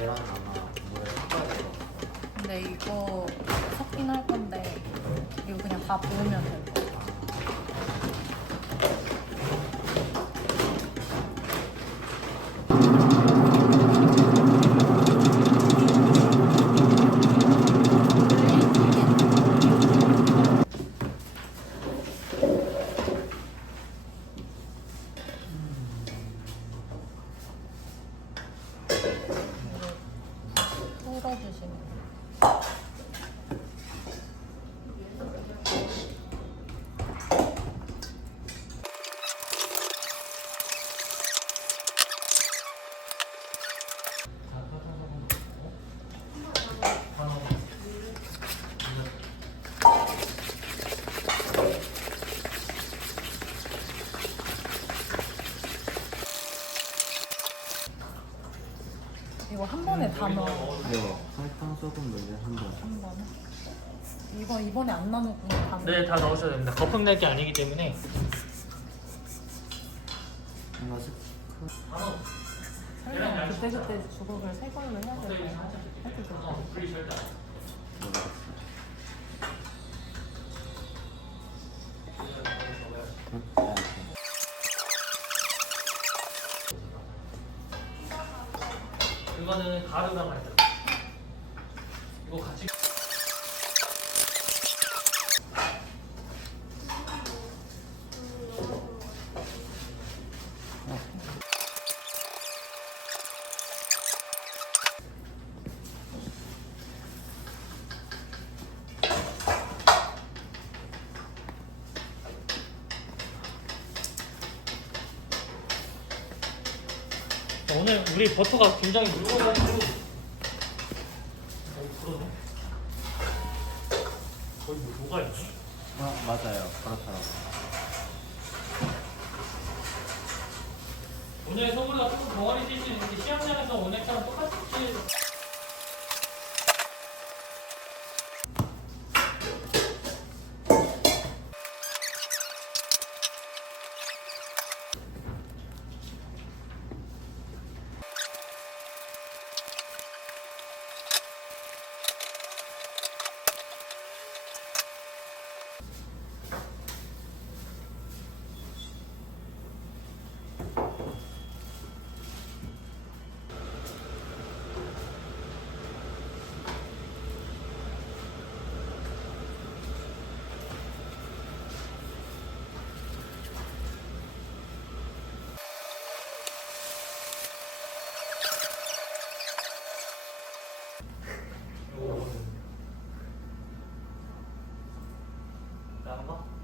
얘랑 아마 물에 섞어야 될 것 같아. 근데 이거 섞긴 할 건데 이거 그냥 다 부으면 될 거야. 풀어주시면 돼요. 이거 한 번에 다 넣어요. 네, 설탕, 소금, 물을 한 번. 한 번에? 이거 이번에 안 나누고 다 넣어요. 네, 다 넣으셔야 됩니다. 거품 낼 게 아니기 때문에. 이거 스 설마 그때 주걱을 새 걸로 해야 될까요? 해도 될까요? 이거는 가루랑 할때 이거 같이. 오늘 우리 버터가 굉장히 묽어가지고 그러네. 거의 뭐 녹아있네. 맞아요. 그렇더라고요. 오늘 소금보다 조금 덩어리 찔수 있는데 시험장에서 오늘처럼 똑같이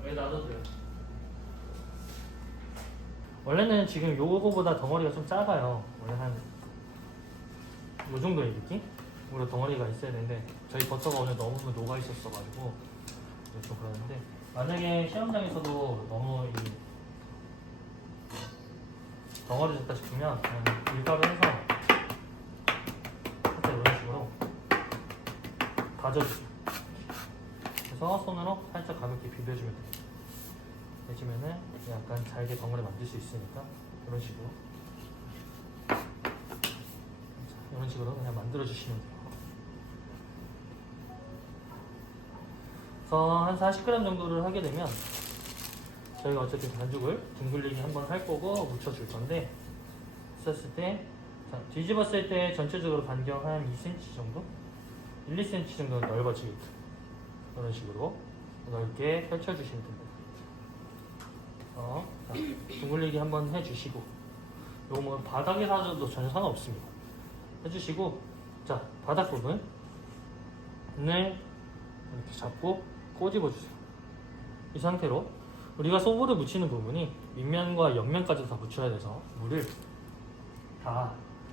왜 놔둬도 돼요. 원래는 지금 요거보다 덩어리가 좀 작아요. 원래 한 요 정도의 느낌? 우리 덩어리가 있어야 되는데 저희 버터가 오늘 너무 녹아 있었어가지고 좀 그러는데, 만약에 시험장에서도 너무 이 덩어리 졌다 싶으면 그냥 밀가루 해서 살짝 이런 식으로 다져주세요. 그래서 손으로 살짝 가볍게 비벼주면 돼요. 해주면은 약간 잘게 덩어리 만들 수 있으니까 이런 식으로, 자, 이런 식으로 그냥 만들어 주시면 돼요. 그래서 한 40g 정도를 하게 되면 저희가 어쨌든 반죽을 둥글리게 한번 할 거고 묻혀줄 건데, 썼을 때, 자, 뒤집었을 때 전체적으로 반경 한 2cm 정도? 1, 2cm 정도 넓어지게끔 이런 식으로 넓게 펼쳐주시면 됩니다. 자, 둥글리기 한번 해주시고, 요거 뭐 바닥에서 하셔도 전혀 상관없습니다. 해주시고, 자, 바닥 부분을 이렇게 잡고 꼬집어주세요. 이 상태로 우리가 소보를 묻히는 부분이 윗면과 옆면까지 다 묻혀야 돼서 물을 다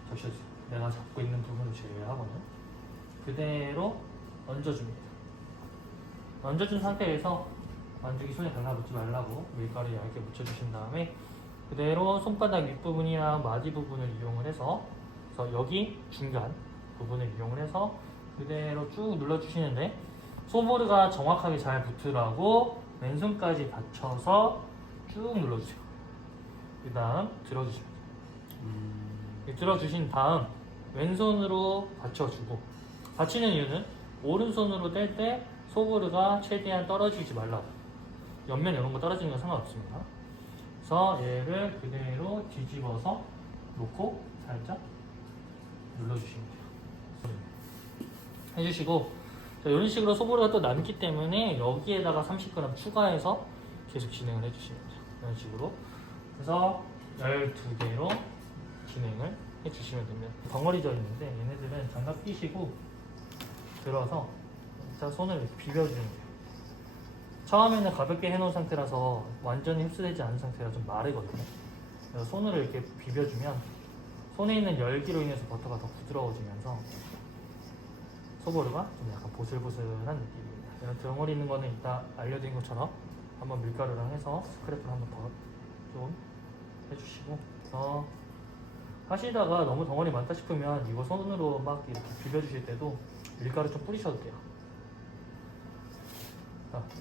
적셔주세요. 내가 잡고 있는 부분을 제외하고는. 그대로 얹어줍니다. 얹어준 상태에서 반죽이 손에 달라붙지 말라고 밀가루 얇게 묻혀주신 다음에 그대로 손바닥 윗부분이나 마디 부분을 이용을 해서 그래서 여기 중간 부분을 이용을 해서 그대로 쭉 눌러주시는데 소보르가 정확하게 잘 붙으라고 왼손까지 받쳐서 쭉 눌러주세요. 그 다음 들어주십니다. 들어주신 다음 왼손으로 받쳐주고 받치는 이유는 오른손으로 뗄 때 소보르가 최대한 떨어지지 말라고 옆면 이런 거 떨어지는 건 상관없습니다. 그래서 얘를 그대로 뒤집어서 놓고 살짝 눌러주시면 돼요. 해주시고 자, 이런 식으로 소보르가 또 남기 때문에 여기에다가 30g 추가해서 계속 진행을 해주시면 돼요. 이런 식으로 그래서 12개로 진행을 해주시면 됩니다. 덩어리져 있는데 얘네들은 장갑 끼시고 들어서 자 손을 이렇게 비벼주는 거예요. 처음에는 가볍게 해놓은 상태라서 완전히 흡수되지 않은 상태라 좀 마르거든요. 그래서 손으로 이렇게 비벼주면 손에 있는 열기로 인해서 버터가 더 부드러워지면서 소보르가 좀 약간 보슬보슬한 느낌입니다. 이런 덩어리 있는 거는 이따 알려드린 것처럼 한번 밀가루랑 해서 스크래프를 한번 더 좀 해주시고 하시다가 너무 덩어리 많다 싶으면 이거 손으로 막 이렇게 비벼주실 때도 밀가루 좀 뿌리셔도 돼요.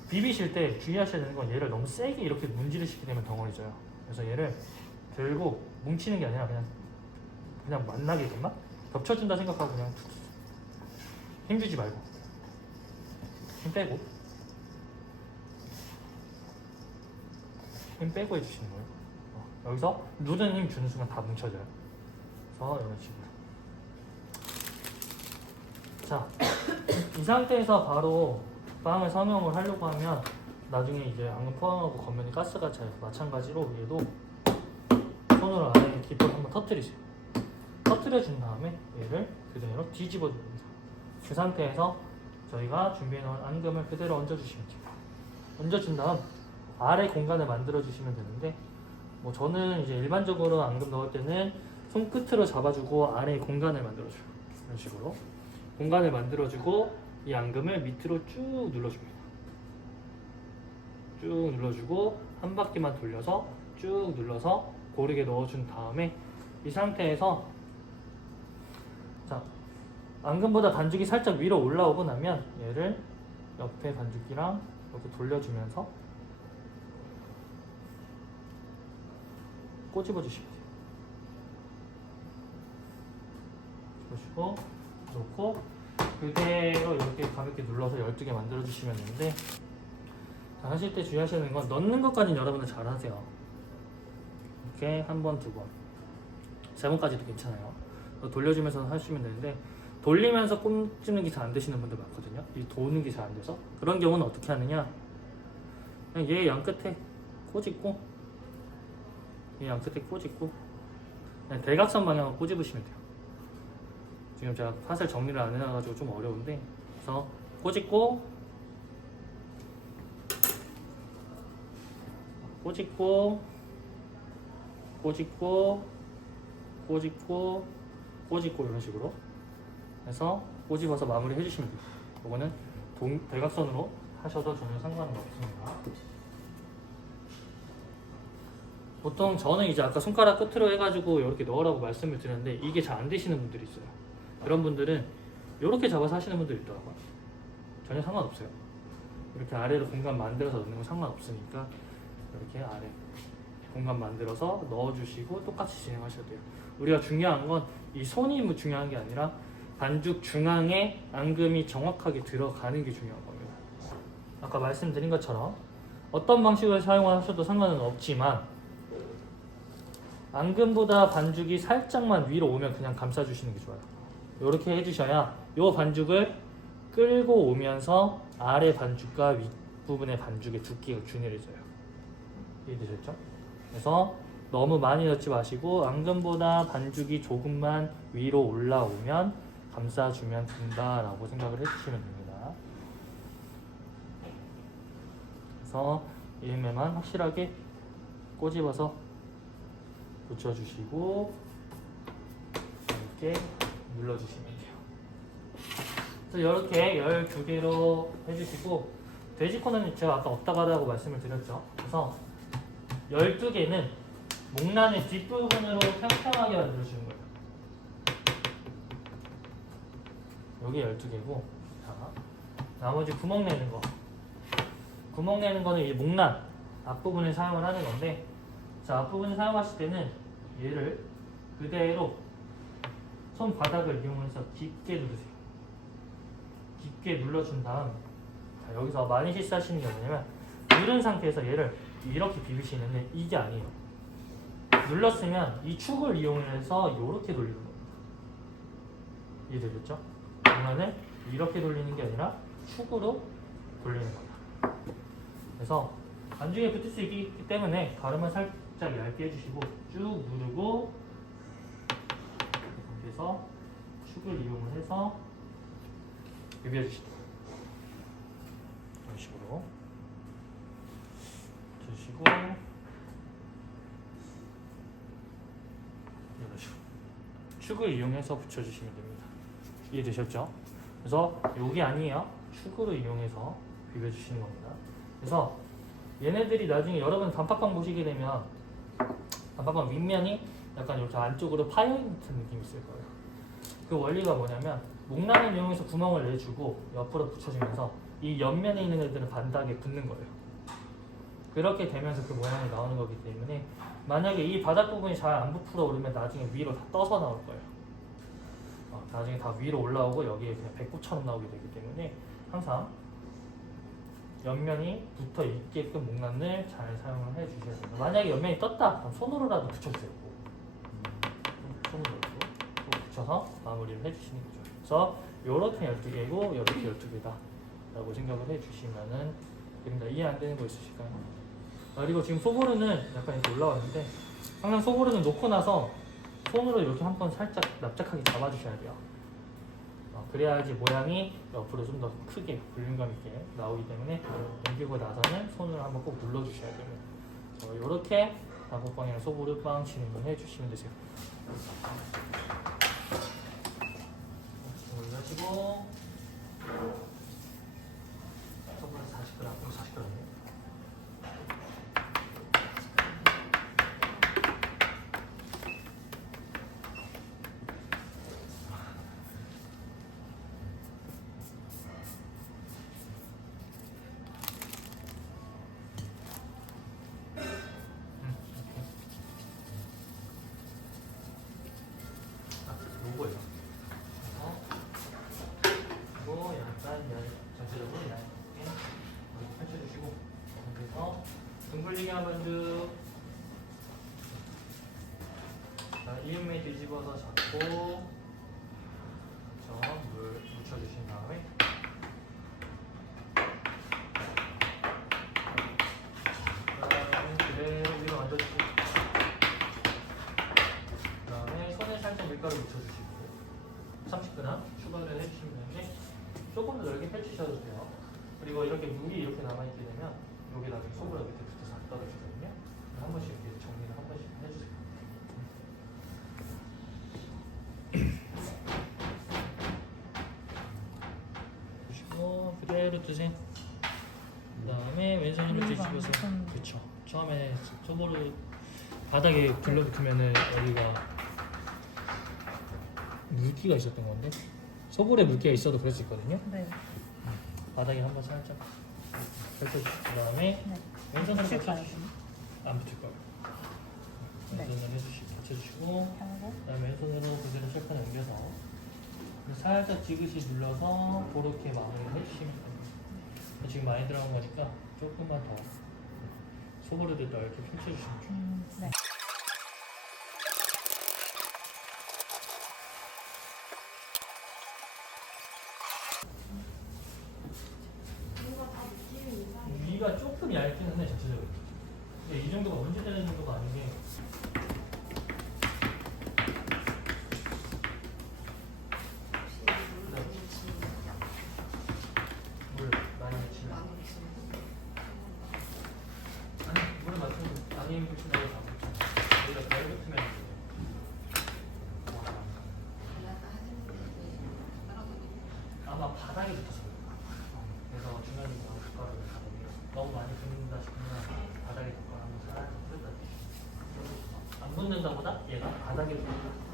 비비실 때 주의하셔야 되는 건 얘를 너무 세게 이렇게 문지르시게 되면 덩어리져요. 그래서 얘를 들고 뭉치는 게 아니라 그냥 만나게끔만 겹쳐준다 생각하고 그냥 힘주지 말고 힘 빼고 해주시는 거예요. 여기서 누르는 힘 주는 순간 다 뭉쳐져요. 그래서 이런 식으로. 자, 이 상태에서 바로 빵을 성형을 하려고 하면 나중에 이제 앙금 포함하고 겉면이 가스가 차요. 마찬가지로 얘도 손으로 안에 깃털 한번 터뜨리세요. 터뜨려준 다음에 얘를 그대로 뒤집어 줍니다. 그 상태에서 저희가 준비해놓은 앙금을 그대로 얹어주시면 돼요. 얹어준 다음 아래 공간을 만들어 주시면 되는데 뭐 저는 이제 일반적으로 앙금 넣을 때는 손끝으로 잡아주고 아래 공간을 만들어줘요. 이런 식으로 공간을 만들어주고 이 앙금을 밑으로 쭉 눌러줍니다. 쭉 눌러주고 한 바퀴만 돌려서 쭉 눌러서 고르게 넣어준 다음에 이 상태에서 자 앙금보다 반죽이 살짝 위로 올라오고 나면 얘를 옆에 반죽이랑 이렇게 돌려주면서 꼬집어 주시면 돼요. 그러시고 놓고 그대로 이렇게 가볍게 눌러서 12개 만들어 주시면 되는데 자, 하실 때 주의하셔야 되는 건 넣는 것까지는 여러분들 잘 하세요. 이렇게 한 번, 두 번, 세 번까지도 괜찮아요. 돌려주면서 하시면 되는데 돌리면서 꼽집는 게 잘 안 되시는 분들 많거든요. 이 도는 게 잘 안 돼서 그런 경우는 어떻게 하느냐 그냥 얘 양끝에 꼬집고 얘 양끝에 꼬집고 그냥 대각선 방향으로 꼬집으시면 돼요. 지금 제가 팥을 정리를 안 해놔가지고 좀 어려운데 그래서 꼬집고 꼬집고 꼬집고 꼬집고 꼬집고 이런 식으로 해서 꼬집어서 마무리 해주시면 돼요. 이거는 대각선으로 하셔도 전혀 상관은 없습니다. 보통 저는 이제 아까 손가락 끝으로 해가지고 이렇게 넣으라고 말씀을 드렸는데 이게 잘 안 되시는 분들이 있어요. 그런 분들은 이렇게 잡아서 하시는 분들이 있더라고요. 전혀 상관없어요. 이렇게 아래로 공간 만들어서 넣는 건 상관없으니까 이렇게 아래 공간 만들어서 넣어주시고 똑같이 진행하셔도 돼요. 우리가 중요한 건 이 손이 중요한 게 아니라 반죽 중앙에 앙금이 정확하게 들어가는 게 중요한 겁니다. 아까 말씀드린 것처럼 어떤 방식을 사용하셔도 상관은 없지만 앙금보다 반죽이 살짝만 위로 오면 그냥 감싸주시는 게 좋아요. 이렇게 해주셔야 이 반죽을 끌고 오면서 아래 반죽과 윗부분의 반죽의 두께가 균일해져요. 이해되셨죠? 그래서 너무 많이 넣지 마시고 앙금보다 반죽이 조금만 위로 올라오면 감싸주면 된다라고 생각을 해주시면 됩니다. 그래서 일매만 확실하게 꼬집어서 붙여주시고 이렇게 눌러주시면 돼요. 그래서 이렇게 12개로 해주시고 돼지 코너는 제가 아까 없다고 하다고 말씀을 드렸죠. 그래서 12개는 목란의 뒷부분으로 평평하게 만들어주는 거예요. 여기 12개고, 자, 나머지 구멍 내는 거. 구멍 내는 거는 이 목란 앞부분을 사용을 하는 건데, 자, 앞부분을 사용하실 때는 얘를 그대로 손바닥을 이용해서 깊게 누르세요. 깊게 눌러준 다음, 자, 여기서 많이 실수하시는 게 뭐냐면 누른 상태에서 얘를 이렇게 비비시는데 이게 아니에요. 눌렀으면 이 축을 이용해서 이렇게 돌리는 겁니다. 이해되겠죠? 장난을 이렇게 돌리는 게 아니라 축으로 돌리는 거다. 그래서 안중에 붙을 수 있기 때문에 가르마 살짝 얇게 해주시고 쭉 누르고 이렇게 해서 축을 이용을 해서 비벼주시다. 이런 식으로 주시고 이런 식으로 축을 이용해서 붙여주시면 됩니다. 이해되셨죠? 그래서 여기 아니에요. 축으로 이용해서 비벼주시는 겁니다. 그래서 얘네들이 나중에 여러분 단팥빵 보시게 되면 단팥빵 윗면이 약간 이렇게 안쪽으로 파여있는 듯한 느낌이 있을 거예요. 그 원리가 뭐냐면 목란을 이용해서 구멍을 내주고 옆으로 붙여주면서 이 옆면에 있는 애들은 반닥에 붙는 거예요. 그렇게 되면서 그 모양이 나오는 거기 때문에 만약에 이 바닥 부분이 잘 안 부풀어 오르면 나중에 위로 다 떠서 나올 거예요. 나중에 다 위로 올라오고 여기에 그냥 배꼽처럼 나오게 되기 때문에 항상 옆면이 붙어 있게끔 목란을 잘 사용을 해 주셔야 됩니다. 만약에 옆면이 떴다 그럼 손으로라도 붙여주세요. 손으로도 붙여서 마무리를 해주시는 거죠. 그래서 요렇게 12개고 요렇게 12개다 라고 생각을 해주시면은 됩니다. 이해 안 되는 거 있으실까요? 그리고 지금 소보르는 약간 이렇게 올라왔는데 항상 소보르는 놓고 나서 손으로 이렇게 한번 살짝 납작하게 잡아주셔야 돼요. 그래야지 모양이 옆으로 좀 더 크게 볼륨감 있게 나오기 때문에 옮기고 나서는 손으로 한번 꼭 눌러주셔야 됩니다. 이렇게 단팥빵이랑 소보르빵 진행을 해주시면 되세요. 올려주고 소보르 40g, 40g. 요거예요. 그리고 약간 전체적으로 얇게 이렇게 펼쳐주시고 그래서 둥글리게 한번 쭉 이음매 뒤집어서 잡고 물 묻혀주신 다음에 그대로 위로 얹어주시고 그 다음에 손에 살짝 밀가루 묻혀주시고 30g 추가를 해주시면 되는데 조금 더 넓게 펼치셔도 돼요. 그리고 이렇게 물이 이렇게 남아있게 되면 여기다가 소보르 밑에 붙어서 떨어지거든요. 한 번씩 이렇게 정리를 한 번씩 해주세요. 보시고 그대로 드세요. 그 다음에 왼손으로 뒤집어서 그쵸. 처음에 소보르 바닥에 둘러붙으면은 여기가 물기가 있었던 건데 소보르에 물기가 있어도 그럴 수 있거든요. 네. 바닥에 한번 살짝 펼쳐주시고 그 다음에 네. 왼손으로 붙일까요? 받쳐주시고 안 붙을 거예요. 네. 왼손으로 받쳐주시고 하고 그 다음에 왼손으로 그대로 셀판 옮겨서 살짝 지그시 눌러서 그렇게 마무리를 해주시면 됩니다. 지금 많이 들어간 거니까 조금만 더 소보르도 넓게 펼쳐주시면 좋아요. 네. 위가 조금 얇기는 해 전체적으로. 근데 이 정도가 문제 되는 정도가 아닌 게 물 많이 묻히면 아니 물을 맞추면 많이 묻힌다고 해서 안 묻혀요. 여기가 덜 붙으면 아마 얘가 바닥에 붙어서 그래서 중간중간 젓가락을 잡으면 너무 많이 붙는다 싶으면 바닥에 젓가락 한번 살짝 풀다 안 붙는다보다 얘가 바닥에 붙는다.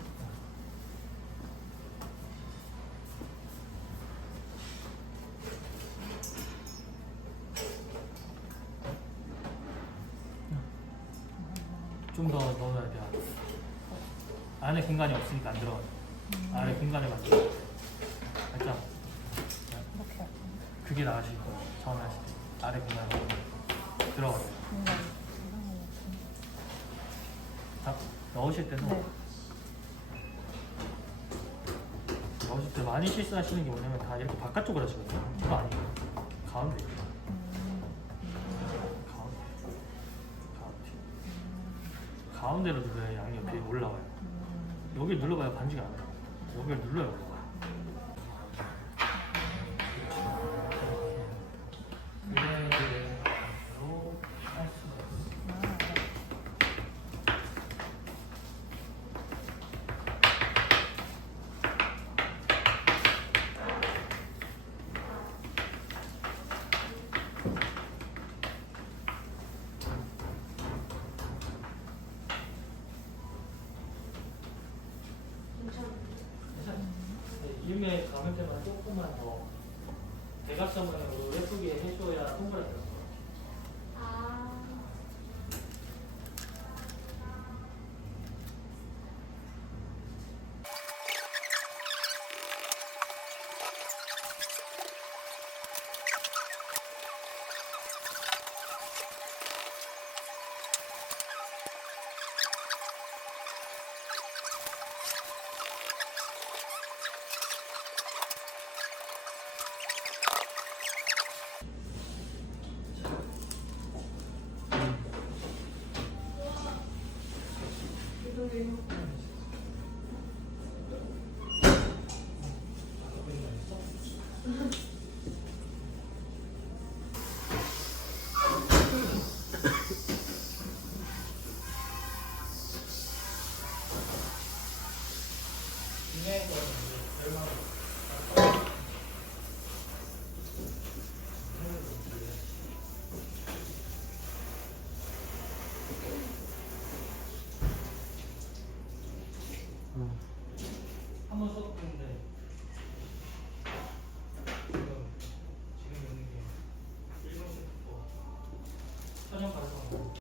좀 더 넣어야 돼. 안에 공간이 없으니까 안 들어가요. 아래 공간을 만들어. 알죠? 이렇게 할까요? 그게 나으실 거예요. 처음에 하실 때. 아래 공간을 들어가요. 뭔가 다 넣으실 때는 네. 넣으실 때 많이 실수하시는 게 뭐냐면 다 이렇게 바깥쪽으로 하시거든요. 그거 아니에요. 가운데. 가운데로 눌러야 양옆이 올라와요. 여기 눌러봐야 반지가 안 와요. 여기를 눌러야 올라와요. 그대로 할 수가 있어요. 이음에 감을 때만 조금만 더 대각선 모양으로 예쁘게 해줘야 동그랗게 나와요. 이게 이제 얼마나